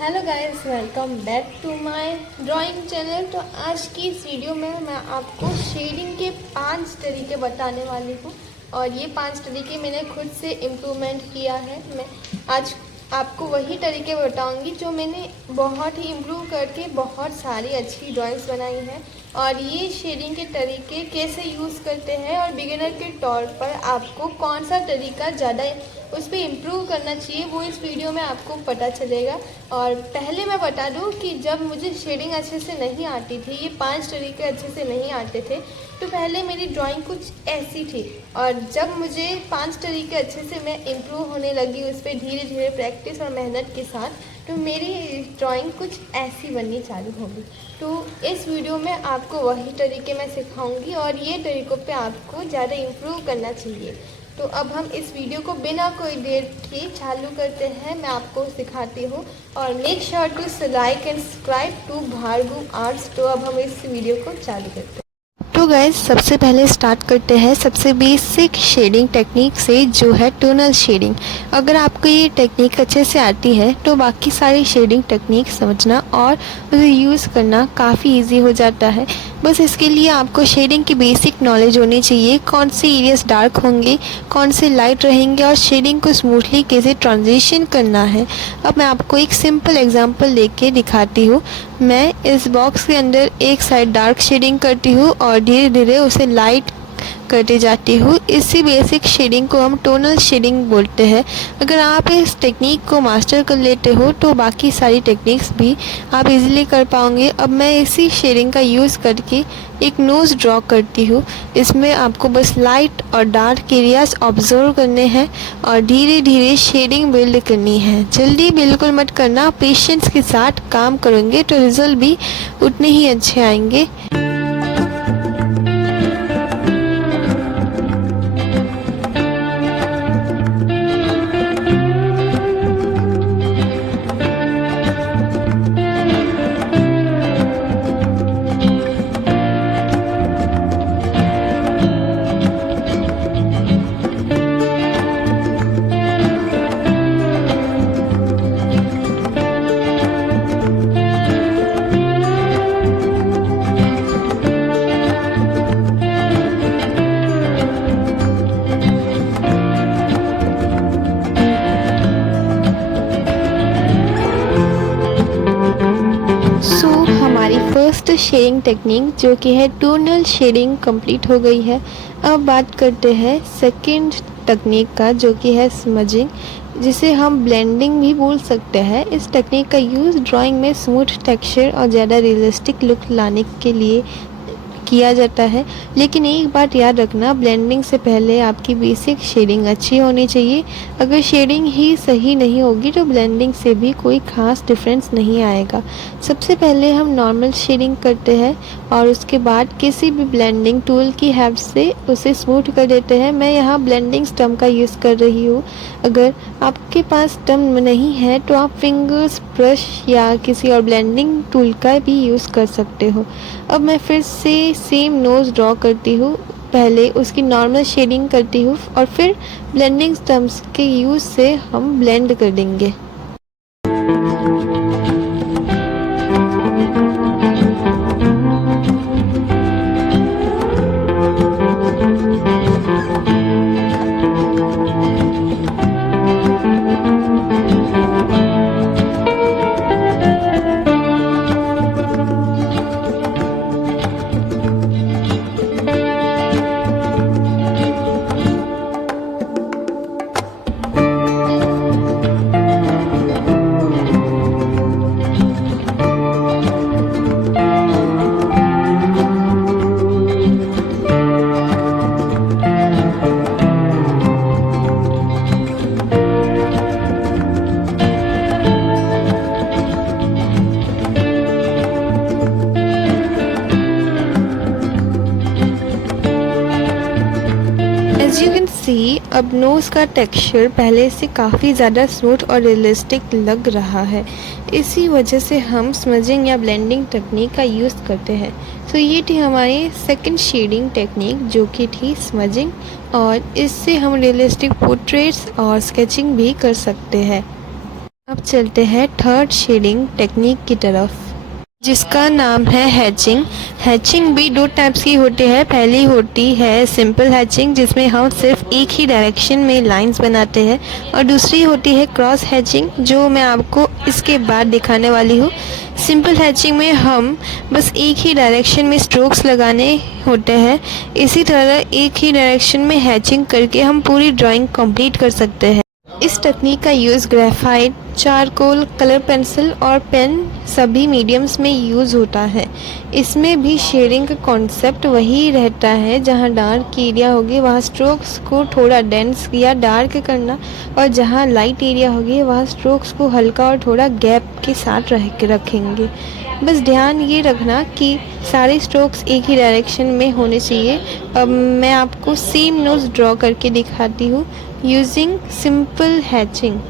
Hello guys, welcome back to my drawing channel. तो आज की इस वीडियो में मैं आपको शेडिंग के 5 तरीके बताने वाली हूँ और ये 5 तरीके मैंने खुद से इम्प्रूवमेंट किया है। मैं आज आपको वही तरीके बताऊंगी जो मैंने बहुत ही इम्प्रूव करके बहुत सारी अच्छी ड्राइंग्स बनाई हैं। और ये शेडिंग के तरीके कैसे यूज़ करते हैं और बिगिनर के तौर पर आपको कौन सा तरीका ज़्यादा उस पर इम्प्रूव करना चाहिए, वो इस वीडियो में आपको पता चलेगा। और पहले मैं बता दूं कि जब मुझे शेडिंग अच्छे से नहीं आती थी, ये 5 तरीके अच्छे से नहीं आते थे, तो पहले मेरी ड्राइंग कुछ ऐसी थी। और जब मुझे 5 तरीके अच्छे से मैं इम्प्रूव होने लगी उस पर धीरे धीरे प्रैक्टिस और मेहनत के साथ, तो मेरी ड्राइंग कुछ ऐसी बननी चालू होगी। तो इस वीडियो में आपको वही तरीके मैं सिखाऊंगी और ये तरीक़ों पे आपको ज़्यादा इम्प्रूव करना चाहिए। तो अब हम इस वीडियो को बिना कोई देर के चालू करते हैं। मैं आपको सिखाती हूँ और make sure to like and subscribe to Bhargav Arts. तो अब हम इस वीडियो को चालू करते हैं। तो गाइस, सबसे पहले स्टार्ट करते हैं सबसे बेसिक शेडिंग टेक्निक से, जो है टोनल शेडिंग। अगर आपको ये टेक्निक अच्छे से आती है तो बाकी सारी शेडिंग टेक्निक समझना और उसे यूज़ करना काफ़ी इजी हो जाता है। बस इसके लिए आपको शेडिंग की बेसिक नॉलेज होनी चाहिए, कौन से एरियाज डार्क होंगे, कौन से लाइट रहेंगे और शेडिंग को स्मूथली कैसे ट्रांजिशन करना है। अब मैं आपको एक सिंपल एग्जांपल लेके दिखाती हूँ। मैं इस बॉक्स के अंदर एक साइड डार्क शेडिंग करती हूँ और धीरे धीरे उसे लाइट करते जाती हूँ। इसी बेसिक शेडिंग को हम टोनल शेडिंग बोलते हैं। अगर आप इस टेक्निक को मास्टर कर लेते हो तो बाकी सारी टेक्निक्स भी आप इजीली कर पाओगे। अब मैं इसी शेडिंग का यूज़ करके एक नोज़ ड्रॉ करती हूँ। इसमें आपको बस लाइट और डार्क एरियाज ऑब्जर्व करने हैं और धीरे धीरे शेडिंग बिल्ड करनी है। जल्दी बिल्कुल मत करना, पेशेंस के साथ काम करेंगे तो रिजल्ट भी उतने ही अच्छे आएंगे। हमारी फर्स्ट शेडिंग टेक्निक जो कि है टोनल शेडिंग कंप्लीट हो गई है। अब बात करते हैं सेकंड टेक्निक का, जो कि है स्मजिंग, जिसे हम ब्लेंडिंग भी बोल सकते हैं। इस टेक्निक का यूज़ ड्राइंग में स्मूथ टेक्सचर और ज़्यादा रियलिस्टिक लुक लाने के लिए किया जाता है। लेकिन एक बात याद रखना, ब्लेंडिंग से पहले आपकी बेसिक शेडिंग अच्छी होनी चाहिए। अगर शेडिंग ही सही नहीं होगी तो ब्लेंडिंग से भी कोई ख़ास डिफरेंस नहीं आएगा। सबसे पहले हम नॉर्मल शेडिंग करते हैं और उसके बाद किसी भी ब्लेंडिंग टूल की हेल्प से उसे स्मूथ कर देते हैं। मैं यहाँ ब्लेंडिंग स्टम्प का यूज़ कर रही हूँ। अगर आपके पास स्टम्प नहीं है तो आप फिंगर्स, ब्रश या किसी और ब्लेंडिंग टूल का भी यूज़ कर सकते हो। अब मैं फिर से सेम नोज़ ड्रॉ करती हूँ। पहले उसकी नॉर्मल शेडिंग करती हूँ और फिर ब्लेंडिंग स्टम्प्स के यूज़ से हम ब्लेंड कर देंगे। एज यू कैन सी, अब नोज़ का टेक्सचर पहले से काफ़ी ज़्यादा स्मूथ और रियलिस्टिक लग रहा है। इसी वजह से हम स्मजिंग या ब्लेंडिंग टेक्निक का यूज़ करते हैं। तो ये थी हमारी सेकंड शेडिंग टेक्निक, जो कि थी स्मजिंग, और इससे हम रियलिस्टिक पोर्ट्रेट्स और स्केचिंग भी कर सकते हैं। अब चलते हैं थर्ड शेडिंग टेक्निक की तरफ, जिसका नाम है हैचिंग। हैचिंग भी दो टाइप्स की होती है। पहली होती है सिंपल हैचिंग, जिसमें हम सिर्फ एक ही डायरेक्शन में लाइंस बनाते हैं, और दूसरी होती है क्रॉस हैचिंग, जो मैं आपको इसके बाद दिखाने वाली हूँ। सिंपल हैचिंग में हम बस एक ही डायरेक्शन में स्ट्रोक्स लगाने होते हैं। इसी तरह एक ही डायरेक्शन में हैचिंग करके हम पूरी ड्राइंग कंप्लीट कर सकते हैं। इस तकनीक का use graphite, charcoal, colour pencil और पेन सभी मीडियम्स में यूज़ होता है। इसमें भी शेडिंग का कॉन्सेप्ट वही रहता है। जहाँ डार्क एरिया होगी वहाँ स्ट्रोक्स को थोड़ा डेंस या डार्क करना, और जहाँ लाइट एरिया होगी वहाँ स्ट्रोक्स को हल्का और थोड़ा गैप के साथ रखेंगे। बस ध्यान ये रखना कि सारे स्ट्रोक्स एक ही डायरेक्शन में होने चाहिए। अब मैं आपको सेम नोज ड्रॉ करके दिखाती हूँ using simple hatching.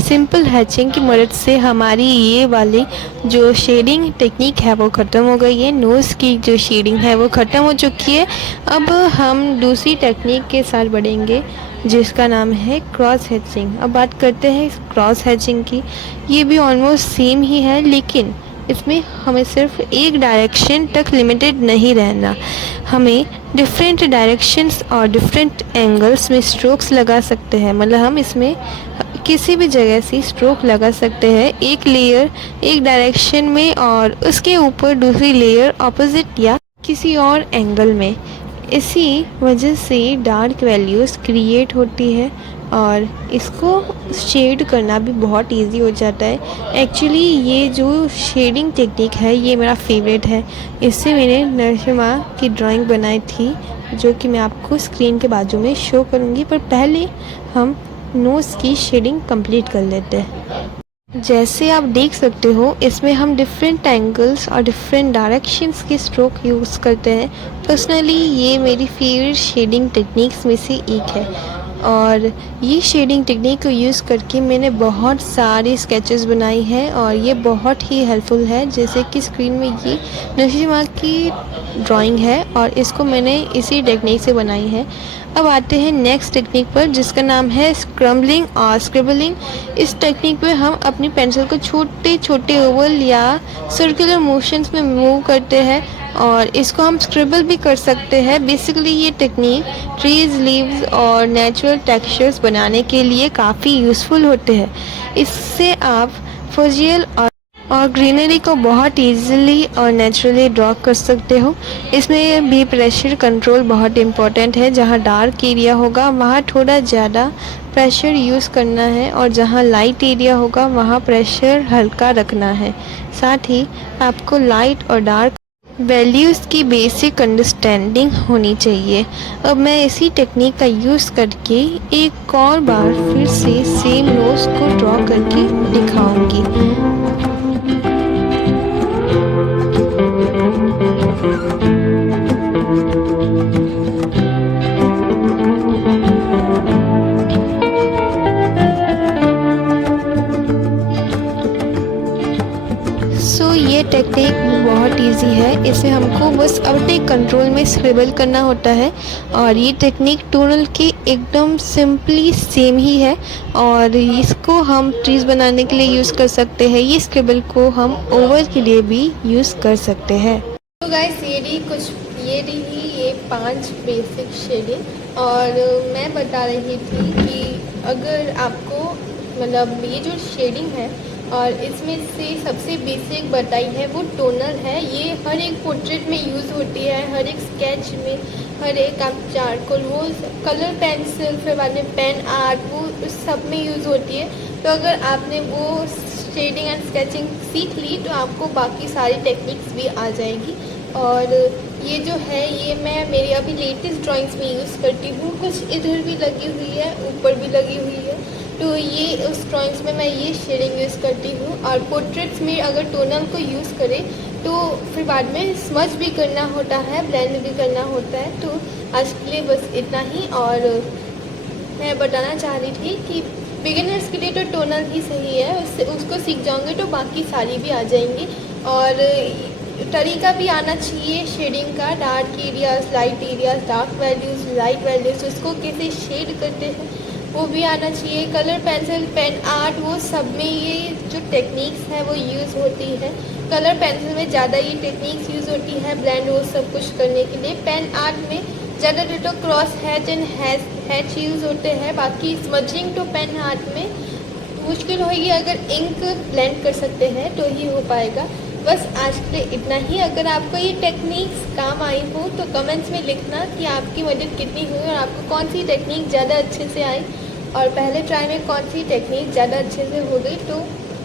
Simple hatching की मदद से हमारी ये वाली जो शेडिंग टेक्निक है वो ख़त्म हो गई है। नोज़ की जो शेडिंग है वो ख़त्म हो चुकी है। अब हम दूसरी टेक्निक के साथ बढ़ेंगे, जिसका नाम है क्रॉस हैचिंग। अब बात करते हैं क्रॉस हैचिंग की। ये भी ऑलमोस्ट सेम ही है, लेकिन इसमें हमें सिर्फ एक डायरेक्शन तक लिमिटेड नहीं रहना। हमें डिफरेंट डायरेक्शंस और डिफरेंट एंगल्स में स्ट्रोक्स लगा सकते हैं। मतलब हम इसमें किसी भी जगह से स्ट्रोक लगा सकते हैं। एक लेयर एक डायरेक्शन में और उसके ऊपर दूसरी लेयर ऑपोजिट या किसी और एंगल में। इसी वजह से डार्क वैल्यूज़ क्रिएट होती है और इसको शेड करना भी बहुत इजी हो जाता है। एक्चुअली ये जो शेडिंग टेक्निक है ये मेरा फेवरेट है। इससे मैंने नरसिम्हा की ड्राइंग बनाई थी, जो कि मैं आपको स्क्रीन के बाजू में शो करूँगी। पर पहले हम नोज़ की शेडिंग कंप्लीट कर लेते हैं। जैसे आप देख सकते हो इसमें हम डिफरेंट एंगल्स और डिफरेंट डायरेक्शंस के स्ट्रोक यूज़ करते हैं। पर्सनली ये मेरी फेवरेट शेडिंग टेक्निक्स में से एक है, और ये शेडिंग टेक्निक को यूज़ करके मैंने बहुत सारे स्केचेस बनाई हैं और ये बहुत ही हेल्पफुल है। जैसे कि स्क्रीन में ये नरसिम्हा की ड्राइंग है और इसको मैंने इसी टेक्निक से बनाई है। अब आते हैं नेक्स्ट टेक्निक पर, जिसका नाम है स्क्रम्बलिंग और स्क्रिबलिंग। इस टेक्निक में हम अपनी पेंसिल को छोटे छोटे ओवल या सर्कुलर मोशंस में मूव करते हैं और इसको हम स्क्रिबल भी कर सकते हैं। बेसिकली ये टेक्निक ट्रीज, लीव्स और नेचुरल टेक्सचर्स बनाने के लिए काफ़ी यूज़फुल होते हैं। इससे आप फजियल और ग्रीनरी को बहुत इजीली और नेचुरली ड्रॉ कर सकते हो। इसमें भी प्रेशर कंट्रोल बहुत इम्पोर्टेंट है। जहाँ डार्क एरिया होगा वहाँ थोड़ा ज़्यादा प्रेशर यूज़ करना है और जहाँ लाइट एरिया होगा वहाँ प्रेशर हल्का रखना है। साथ ही आपको लाइट और डार्क वैल्यूज़ की बेसिक अंडरस्टैंडिंग होनी चाहिए। अब मैं इसी टेक्निक का यूज़ करके एक और बार फिर से सेम नोज़ को ड्रॉ करके दिखाऊंगी। ये टेक्निक बहुत इजी है। इसे हमको बस अपने कंट्रोल में स्क्रिबल करना होता है और ये टेक्निक टोनल के एकदम सिंपली सेम ही है और इसको हम ट्रीज बनाने के लिए यूज़ कर सकते हैं। ये स्क्रिबल को हम ओवल के लिए भी यूज़ कर सकते हैं। तो गाइस ये रही 5 बेसिक शेडिंग, और मैं बता रही थी कि अगर आपको मतलब ये जो शेडिंग है और इसमें से सबसे बेसिक बताई है वो टोनल है। ये हर एक पोर्ट्रेट में यूज़ होती है, हर एक स्केच में, हर एक आप चारकोल, वो कलर पेंसिल, फिर बाद में पेन आर्ट, वो उस सब में यूज़ होती है। तो अगर आपने वो शेडिंग एंड स्केचिंग सीख ली तो आपको बाकी सारी टेक्निक्स भी आ जाएगी। और ये जो है ये मैं मेरी अभी लेटेस्ट ड्राइंग्स में यूज़ करती हूँ। कुछ इधर भी लगी हुई है, ऊपर भी लगी हुई है, तो ये उस ड्राइंग्स में मैं ये शेडिंग यूज़ करती हूँ। और पोर्ट्रेट्स में अगर टोनल को यूज़ करें तो फिर बाद में स्मच भी करना होता है, ब्लेंड भी करना होता है। तो आज के लिए बस इतना ही। और मैं बताना चाह रही थी कि बिगिनर्स के लिए तो टोनर ही सही है, उससे उसको सीख जाओगे तो बाकी सारी भी आ जाएंगी। और तरीका भी आना चाहिए शेडिंग का, dark areas, light areas, dark values, light values, उसको कैसे शेड करते हैं वो भी आना चाहिए। कलर पेंसिल, पेन आर्ट, वो सब में ये जो टेक्निक्स है वो यूज़ होती है। कलर पेंसिल में ज़्यादा ये टेक्निक्स यूज़ होती है, ब्लेंड वो सब कुछ करने के लिए। पेन आर्ट में ज़्यादातर तो cross hatch and hatch use होते हैं। बाकी स्मजिंग तो पेन आर्ट में मुश्किल होगी, अगर इंक ब्लेंड कर सकते हैं तो ही हो पाएगा। बस आज के लिए इतना ही। अगर आपको ये टेक्निक्स काम आई हो तो कमेंट्स में लिखना कि आपकी मदद कितनी हुई और आपको कौन सी टेक्निक ज़्यादा अच्छे से आई और पहले ट्राई में कौन सी टेक्निक ज़्यादा अच्छे से हो गई। तो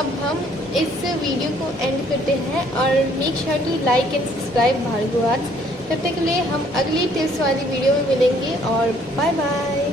अब हम इस वीडियो को एंड करते हैं और make sure to like and subscribe Bhargav Arts. तब तक के लिए हम अगली टिप्स वाली वीडियो में मिलेंगे और बाय बाय।